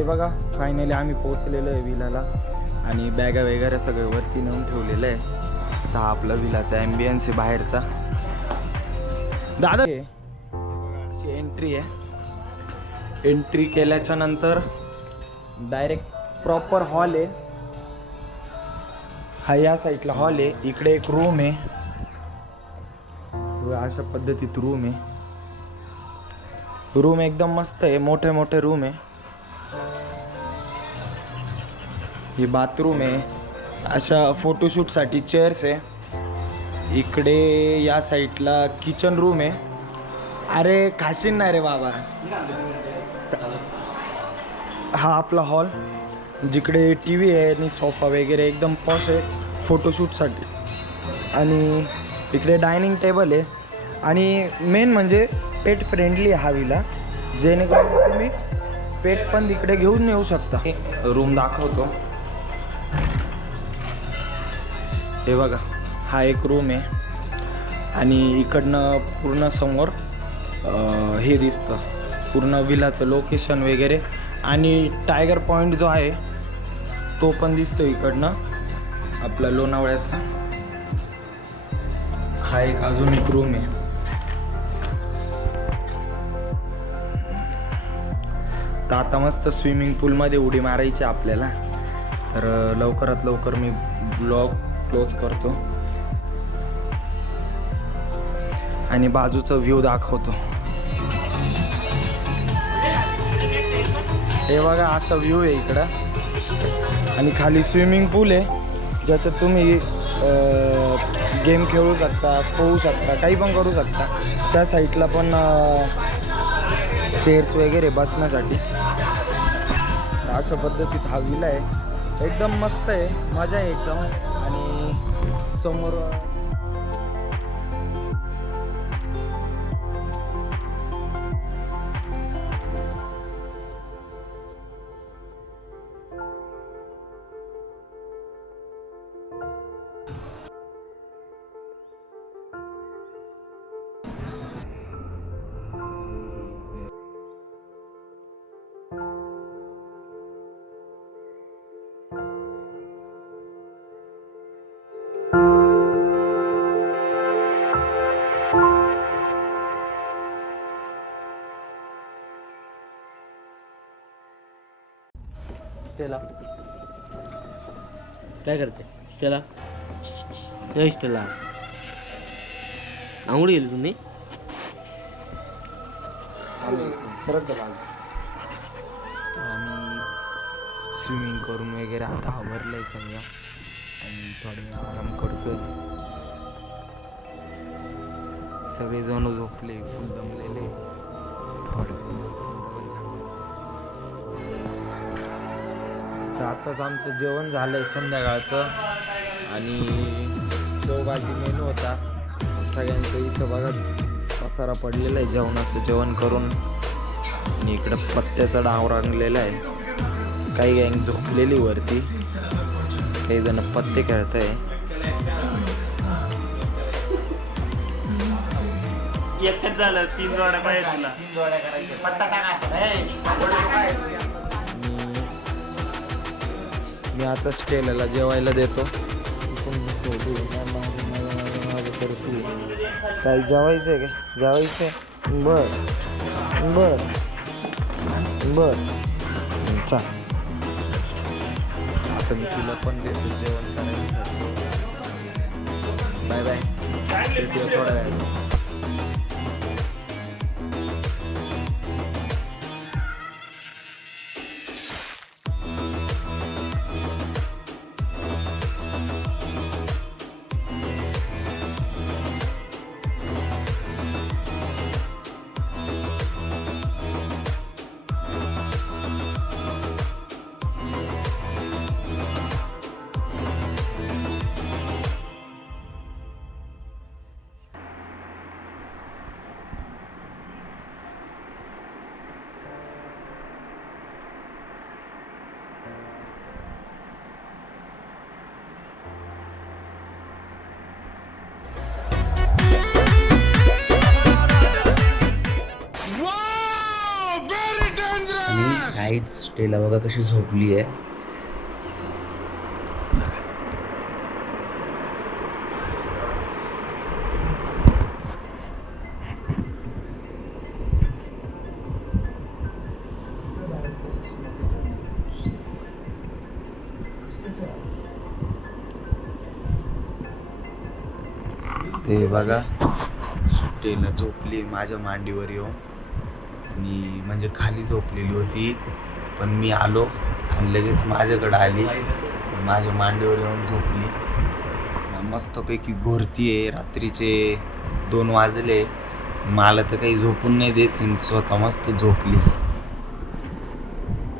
हे बघा फायनली आम्ही पोहोचलेलो आहे विलाला आणि बॅगा वगैरे सगळे वरती नेऊन ठेवलेलं आहे. तर हा आपला विलाचा ॲम्बियन्स आहे बाहेरचा. दादा अशी एंट्री आहे. एंट्री केल्याच्या नंतर डायरेक्ट प्रॉपर हॉल आहे. हा या साईडला हॉल आहे. इकडे एक रूम आहे. अशा पद्धतीत रूम आहे. रूम एकदम मस्त आहे. मोठे मोठे रूम आहे. ही बाथरूम आहे. अशा फोटोशूटसाठी चेअर्स आहे. इकडे या साईडला किचन रूम आहे. अरे खाशीन नाही रे बाबा. हा आपला हॉल जिकडे टी व्ही आहे आणि सोफा वगैरे एकदम पॉश आहे फोटोशूटसाठी. आणि इकडे डायनिंग टेबल आहे. आणि मेन म्हणजे पेट फ्रेंडली आहे हा विला, जेणेकरून तुम्ही पेट पण इकडे घेऊन येऊ शकता. रूम दाखवतो. हे बघा हा एक रूम आहे आणि इकडनं पूर्ण समोर हे दिसतं पूर्ण विलाचं लोकेशन वगैरे. आणि टायगर पॉईंट जो आहे तो पण दिसतो इकडनं आपला लोणावळ्याचा. हा एक अजून एक रूम आहे. तर आता मस्त स्विमिंग पूलमध्ये उडी मारायची आपल्याला. तर लवकरात लवकर मी ब्लॉग क्लोज करतो आणि बाजूचा व्ह्यू दाखवतो. हे बघा असा व्ह्यू आहे इकडं. आणि खाली स्विमिंग पूल आहे ज्याच्यात तुम्ही गेम खेळू शकता, पोहू शकता, काही पण करू शकता. त्या साईडला पण चेअर्स वगैरे बसण्यासाठी. अशा पद्धतीत हा विला आहे. एकदम मस्त आहे. मजा आहे एकदम. आणि समोर त्याला काय करते त्याला यश त्याला आंघोळ गेली तुम्ही सरक आम्ही स्विमिंग करून वगैरे आता आवरलंय समजा आणि थोडे वेळ आराम करतोय. सगळेजण झोपले, फुल दमलेले. तर आत्ताच आमचं जेवण झालंय संध्याकाळचं आणि शेवभाजी मेनू होता सगळ्यांचं. इथं बघा पसारा पडलेला आहे जेवणाचं. जेवण करून आणि इकडं पत्त्याचा डाव रंगलेला आहे. काही गँग झोपलेली वरती, काही जण पत्ते खेळत आहे. एकच झालं 3 जोड्या पाहिजे तुला. 3 जोड्या करायच्या. पत्ता टाका. मी आता स्टेलला जेवायला देतो. काय जेवायचं आहे का? जेवायचं आहे. बर बर बर चाल. आता मी तुला पण देतो जेवण करायचं. Bye bye. थोड्या वेळात. गाईज स्टेला बघा कशी झोपली आहे. ते बघा स्टेला झोपली माझ्या मांडीवर येऊन, आणि म्हणजे खाली झोपलेली होती, पण मी आलो आणि लगेच माझ्याकडे आली, माझ्या मांडीवर येऊन झोपली. मस्तपैकी घोरती आहे. रात्रीचे 2 वाजले, मला तर काही झोपून नाही देत, आणि स्वतः मस्त झोपली.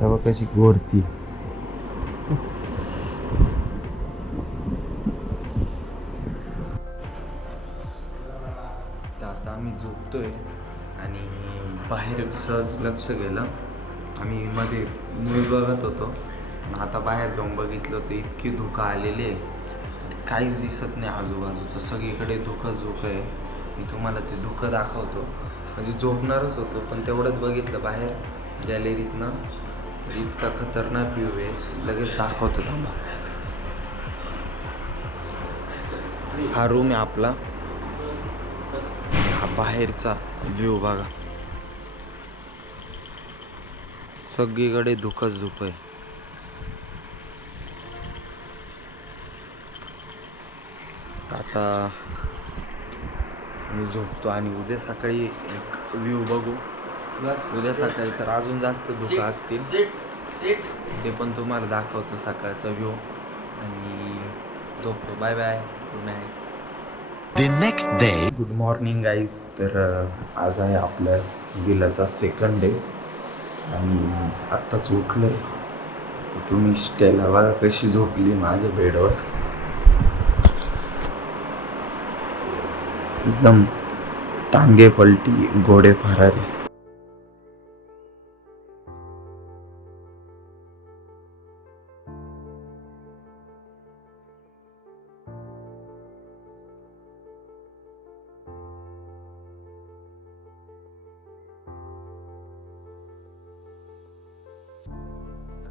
तेव्हा कशी घोरती. तर आता आम्ही झोपतोय आणि बाहेर सहज लक्ष गेलं, आम्ही मध्ये न्यूज बघत होतो, आता बाहेर जाऊन बघितलं तर इतकी धुकं आलेली आहे, काहीच दिसत नाही आजूबाजूचं, सगळीकडे धुकंच धुकं आहे. मी तुम्हाला ते धुकं दाखवतो, म्हणजे झोपणारच होतो पण तेवढंच बघितलं बाहेर गॅलरीतनं, तर इतका खतरनाक व्ह्यू आहे, लगेच दाखवतो थांबा. हा रूम आहे आपला, हा बाहेरचा व्ह्यू बघा, सगळीकडे धुकंच धुकं आहे. आता मी झोपतो आणि उद्या सकाळी एक व्ह्यू बघू. उद्या सकाळी तर अजून जास्त धुकं असतील, ते पण तुम्हाला दाखवतो सकाळचा व्ह्यू, आणि झोपतो. Bye bye, good night. The next day. Good morning guys. तर आज आहे आपल्या विलाचा 2nd डे आणि आत्ताच उठलो. तुम्ही स्टेला बघा कशी झोपली माझ्या बेडवर, एकदम टांगे पलटी घोडे फरारी.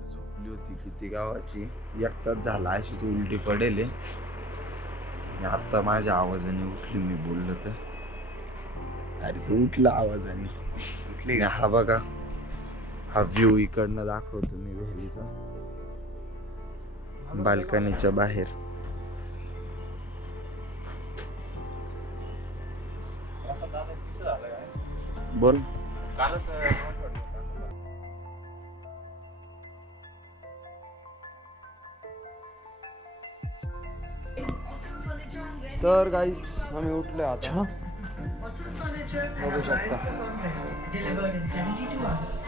झोपली होती किती गावाची, एक तास झाला अशीच उलटी पडेल. आत्ता माझ्या आवाजाने उठली, मी बोललो तर. अरे तू उठला आवाजाने, उठली का? हा बघा, हा व्ह्यू इकडनं दाखवतो मी व्हॅलीचा, बाल्कनीच्या बाहेर. बोल. तर गाईज आम्ही उठले आता, बघू शकता.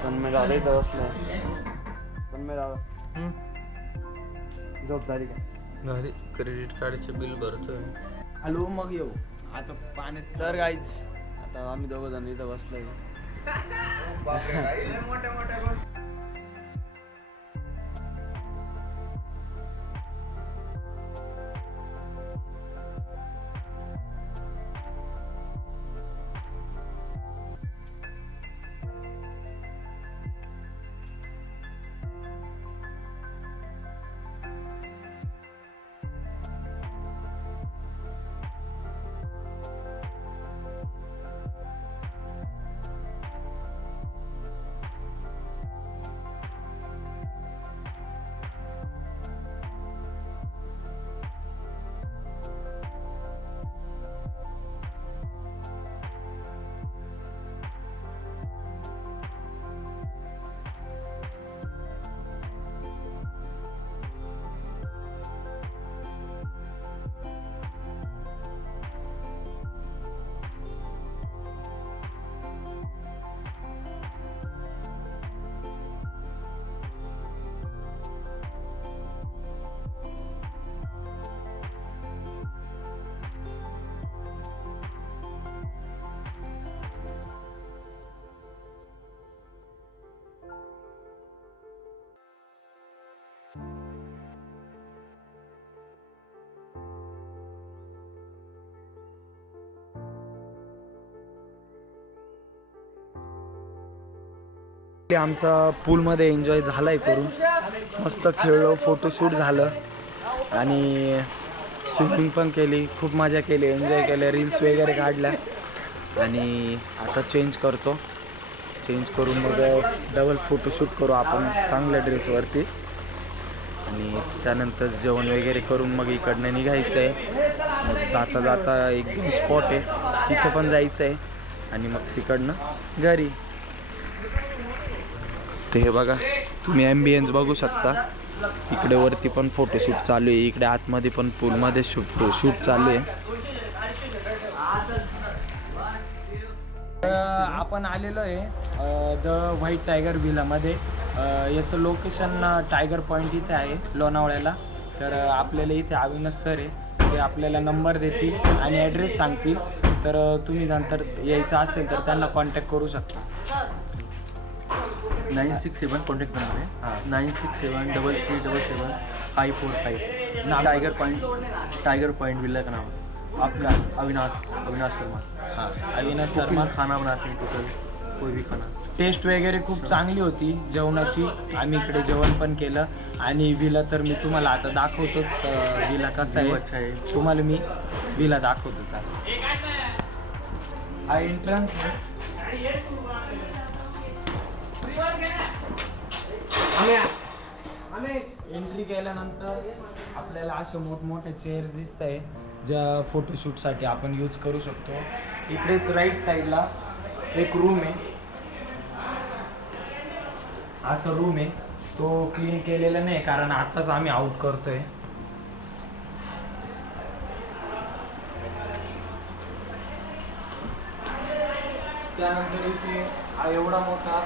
पण मी दादा इथं बसलाय, पण मी दादा झोप झाली का? घरी क्रेडिट कार्डचे बिल भरतोय. हॅलो, मग येऊ आता पाण्यात. तर गाईज आता आम्ही दोघं जण इथं बसलोय. आमचा पूलमध्ये एन्जॉय झाला आहे करून, मस्त खेळलो, फोटोशूट झालं आणि स्विमिंग पण केली, खूप मजा केली, एन्जॉय केलं, रील्स वगैरे काढल्या आणि आता चेंज करतो. चेंज करून मग डबल फोटोशूट करू आपण चांगल्या ड्रेसवरती आणि त्यानंतर जेवण वगैरे करून मग इकडनं निघायचं आहे. मग जाता जाता एक 2 स्पॉट आहे तिथं पण जायचं आहे आणि मग तिकडनं घरी. ते हे बघा तुम्ही ॲम्बियन्स बघू शकता, इकडे वरती पण फोटोशूट चालू आहे, इकडे आतमध्ये पण पूलमध्ये शूट चालू आहे. आपण आलेलो आहे द व्हाईट टायगर विलामध्ये. याचं लोकेशन टायगर पॉईंट इथे आहे लोणावळ्याला. तर आपल्याला इथे अविनाश सर आहे, ते आपल्याला नंबर देतील आणि ॲड्रेस सांगतील. तर तुम्ही नंतर यायचं असेल तर त्यांना कॉन्टॅक्ट करू शकता. 967 कॉन्टॅक्ट नंबर आहे. 9673377545. टाइगर पॉइंट विला का नाम है आपका? अविनाश शर्मा. हां, अविनाश शर्मा. खाना बनाते हैं टोटल, कोई भी खाना. टेस्ट वगैरे खूप चांगली होती जेवणाची. आम्ही इकडे जेवण पण केलं आणि विला तर मी तुम्हाला आता दाखवतोच विला कसा आहे. अच्छा आहे. तुम्हाला मी विला दाखवतोच आहे. हा एंट्रन्स एंट्री केल्यानंतर आपल्याला असे मोठमोठे चेअर्स दिसत आहे ज्या फोटोशूटसाठी आपण यूज करू शकतो. इकडेच राईट साईडला एक रूम आहे, असं रूम आहे. तो क्लीन केलेला नाही कारण आत्ताच आम्ही आउट करतोय. त्यानंतर इथे हा एवढा मोठा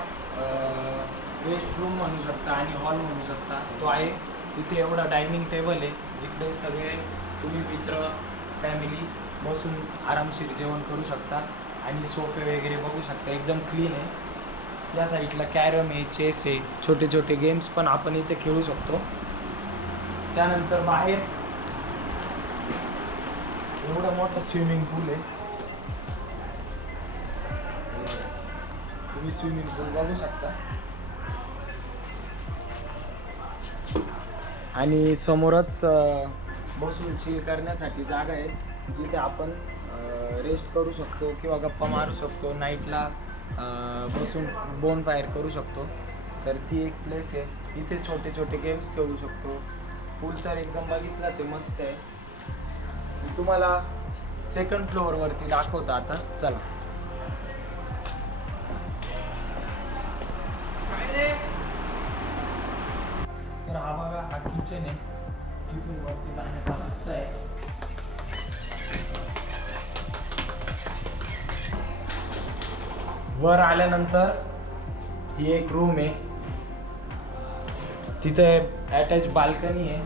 गेस्ट रूम म्हणू शकता आणि हॉल म्हणू शकता तो आहे. इथे एवढा डायनिंग टेबल आहे जिकडे सगळे तुम्ही मित्र फॅमिली बसून आरामशीर जेवण करू शकता आणि सोफे वगैरे बघू शकता, एकदम क्लीन आहे. या साईडला कॅरम आहे, चेस आहे, छोटे छोटे गेम्स पण आपण इथे खेळू शकतो. त्यानंतर बाहेर एवढा मोठा स्विमिंग पूल आहे, तुम्ही स्विमिंग पूल बघू शकता. आणि समोरच बसून चिल करण्यासाठी जागा आहे जिथे आपण रेस्ट करू शकतो किंवा गप्पा मारू शकतो, नाईटला बसून बोन फायर करू शकतो. तर ती एक प्लेस आहे, इथे छोटे छोटे गेम्स खेळू शकतो. पूल तर एकदम बघितलाच आहे, मस्त आहे. मी तुम्हाला सेकंड फ्लोअरवरती दाखवतो आता, चला. तर हा बघा, हा किचन आहे, तिथून वरती जाण्याचा रस्ता आहे. वर आल्यानंतर ही एक रूम आहे, तिथे अटॅच बाल्कनी आहे.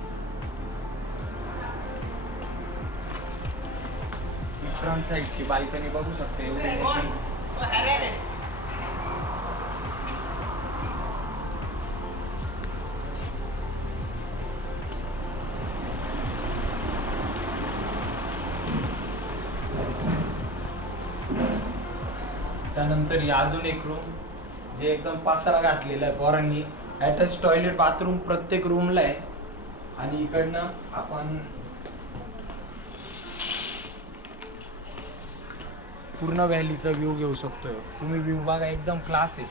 फ्रंट साईडची बाल्कनी बघू शकते एवढी मोठी. त्यानंतर ही अजून एक रूम जे एकदम पसारा घातलेला आहे पोरांनी. अटॅच टॉयलेट बाथरूम प्रत्येक रूमला आहे. आणि इकडनं आपण पूर्ण व्हॅलीचा व्ह्यू घेऊ शकतोय. तुम्ही व्ह्यू बघा, एकदम क्लास आहे.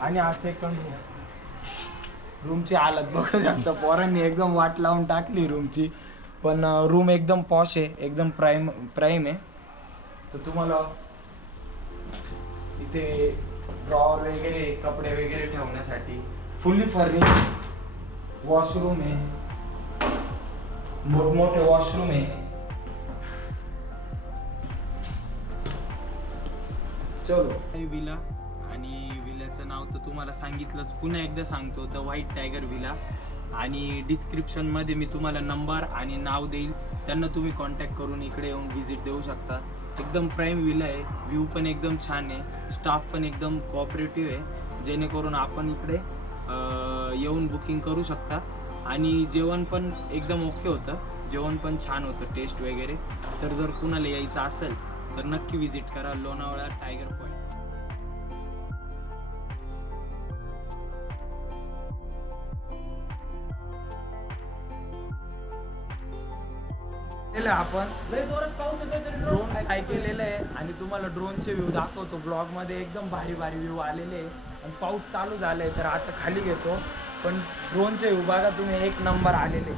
आणि हा सेकंड रूमची हालत बघू शकता, पोरांनी एकदम वाट लावून टाकली रूमची. पण रूम एकदम पॉश आहे, एकदम प्राईम आहे. तर तुम्हाला इथे ड्रॉवर वगैरे, कपडे वगैरे ठेवण्यासाठी फुल्ली फर्निश्ड वॉशरूम आहे, मोठमोठे वॉशरूम आहे. चलो विला, आणि विल्याचं नाव तर तुम्हाला सांगितलंच, पुन्हा एकदा सांगतो, द व्हाईट टायगर विला. आणि डिस्क्रिप्शनमध्ये मी तुम्हाला नंबर आणि नाव देईल, त्यांना तुम्ही कॉन्टॅक्ट करून इकडे येऊन व्हिजिट देऊ शकता. एकदम प्राईम विला आहे, व्ह्यू पण एकदम छान आहे, स्टाफ पण एकदम कोऑपरेटिव्ह आहे, जेणेकरून आपण इकडे येऊन बुकिंग करू शकता. आणि जेवण पण एकदम ओके होतं. जेवण पण छान होतं, टेस्ट वगैरे. तर जर कुणाला यायचं असेल तर नक्की विजिट करा लोणावळा टायगर पॉईंट. आपण ड्रोन काय केलेलं आहे आणि तुम्हाला ड्रोनचे व्ह्यू दाखवतो. ब्लॉग मध्ये एकदम भारी भारी व्ह्यू आलेले आहे आणि पाऊस चालू झालाय तर आता खाली घेतो. पण ड्रोनचे व्ह्यू बघा तुम्ही, एक नंबर आलेले.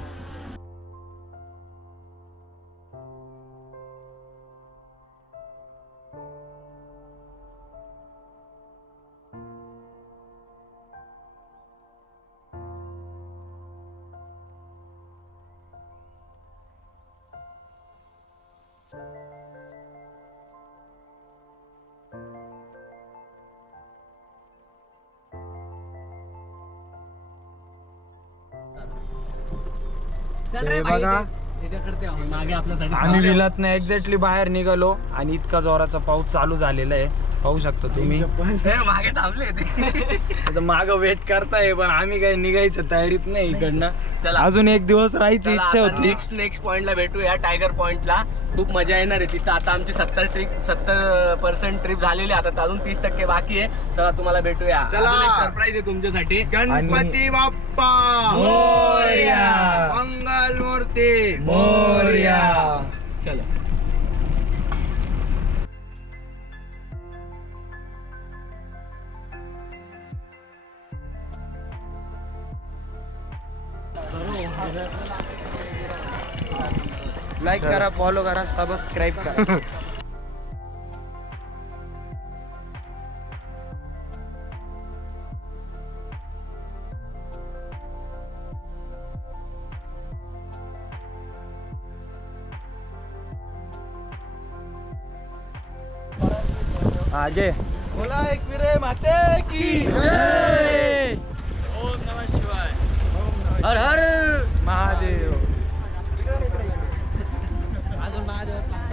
हे बघा आम्ही विलातनं एक्झॅक्टली बाहेर निघालो आणि इतका जोराचा पाऊस चालू झालेला आहे, पाहू शकता तुम्ही. मागे थांबले माग वेट करताय पण आम्ही काही निघायच्या तयारीत नाही इकडनं. चला अजून एक दिवस राहायची इच्छा होती. नेक्स्ट पॉइंटला भेटूया टायगर पॉइंटला. खूप मजा येणार आहे तिथं. आता आमची 70% ट्रिप झालेली आहे, आता अजून 30% बाकी आहे. चला तुम्हाला भेटूया. चला सरप्राईज आहे तुमच्यासाठी. गणपती बाप्पा मोरया, मंगल मूर्ती मोरया. चला. लाईक करा, फॉलो करा, सबस्क्राईब करा. आगे बोला एकविरे माते की जय. ओम नमः शिवाय. हर हर महादेव.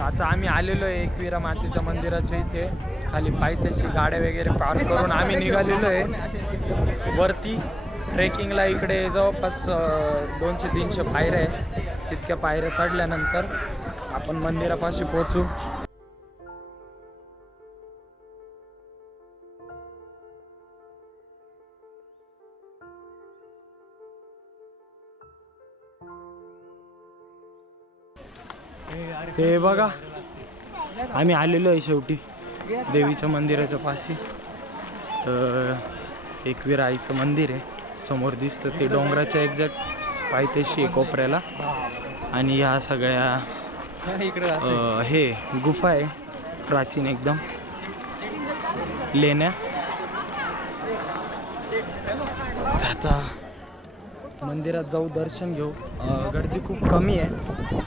आता आम्ही आलेलो आहे एकविरा मातेच्या मंदिराच्या इथे. खाली पायथ्याशी गाड्या वगैरे पार्क करून आम्ही निघालेलो आहे वरती ट्रेकिंगला. इकडे जवळपास 200-300 पायऱ्या आहे. तितक्या पायऱ्या चढल्यानंतर आपण मंदिरापाशी पोहोचू. ते बघा आम्ही आलेलो आहे शेवटी देवीच्या मंदिराच्या पाशी. तर एकविरा आईचं मंदिर आहे समोर दिसतं ते डोंगराच्या एक्झॅक्ट पायथ्याशी आहे कोपऱ्याला. आणि ह्या सगळ्या हे गुफा आहे प्राचीन एकदम, लेण्या. आता मंदिरात जाऊ, दर्शन घेऊ. गर्दी खूप कमी आहे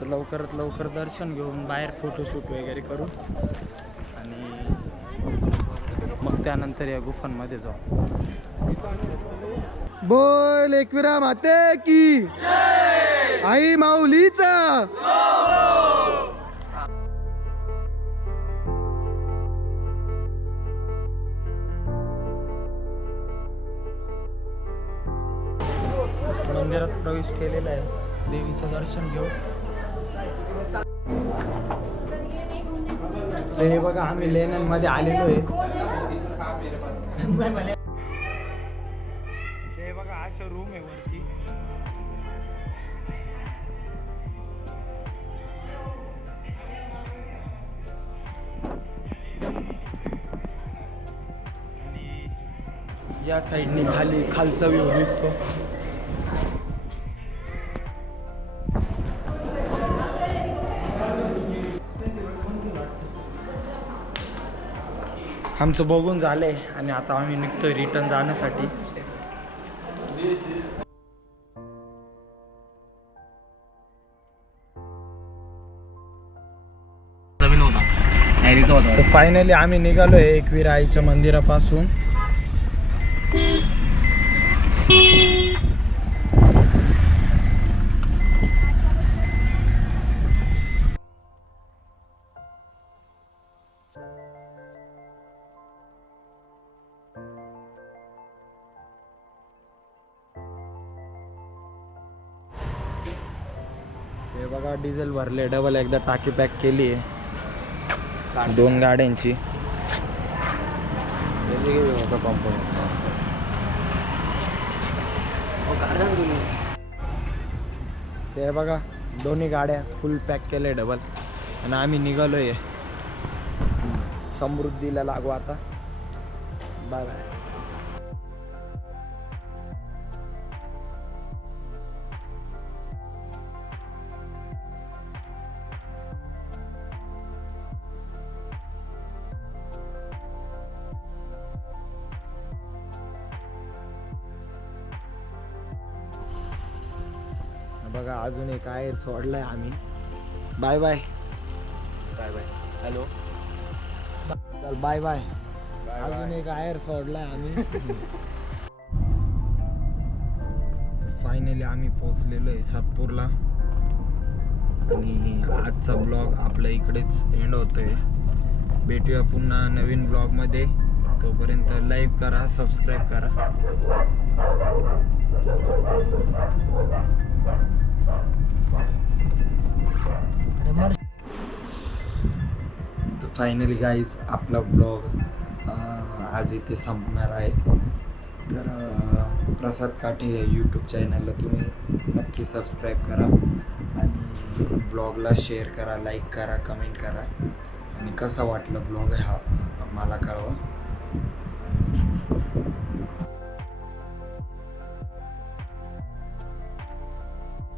तर लवकरात लवकर दर्शन घेऊन बाहेर फोटोशूट वगैरे करू आणि मग त्यानंतर या गुफांमध्ये जाऊ. बोल एकविरा माते की आई माऊलीचा. मंदिरात प्रवेश केलेला आहे, देवीचं दर्शन घेऊ. तर हे बघा आम्ही लेण्यांमध्ये आलेलो आहे. हे बघा अशा रूम आहे वरती. आणि या साईडने खालचा व्ह्यू दिसतो. आमचं बघून झालंय आणि आता आम्ही निघतोय रिटर्न जाण्यासाठी. तर फायनली आम्ही निघालोय एकविरा आईच्या मंदिरापासून. बघा डिझेल भरले डबल, एकदा टाकी पॅक केली आहे 2 गाड्यांची. पंप ते बघा दोन्ही गाड्या फुल पॅक केले डबल आणि आम्ही निघालोय समृद्धीला लागू आता. Bye bye. बघा अजून एक आहे सोडलाय आम्ही. Bye bye. Bye bye. Hello. चल बाय बाय. अजून एक आयर सोडलाय आम्ही. फायनली आम्ही पोहोचलेलो आहे सातपूरला आणि आजचा ब्लॉग आपल्या इकडेच एंड होतोय. भेटूया पुन्हा नवीन ब्लॉगमध्ये. तोपर्यंत लाईक करा, सबस्क्राईब करा. तर फायनली गाईज आपला ब्लॉग आज इथे संपणार आहे. तर प्रसाद काटे या यूट्यूब चॅनलला तुम्ही नक्की सबस्क्राईब करा आणि ब्लॉगला शेअर करा, लाईक करा, कमेंट करा आणि कसा वाटला ब्लॉग हा मला कळवा.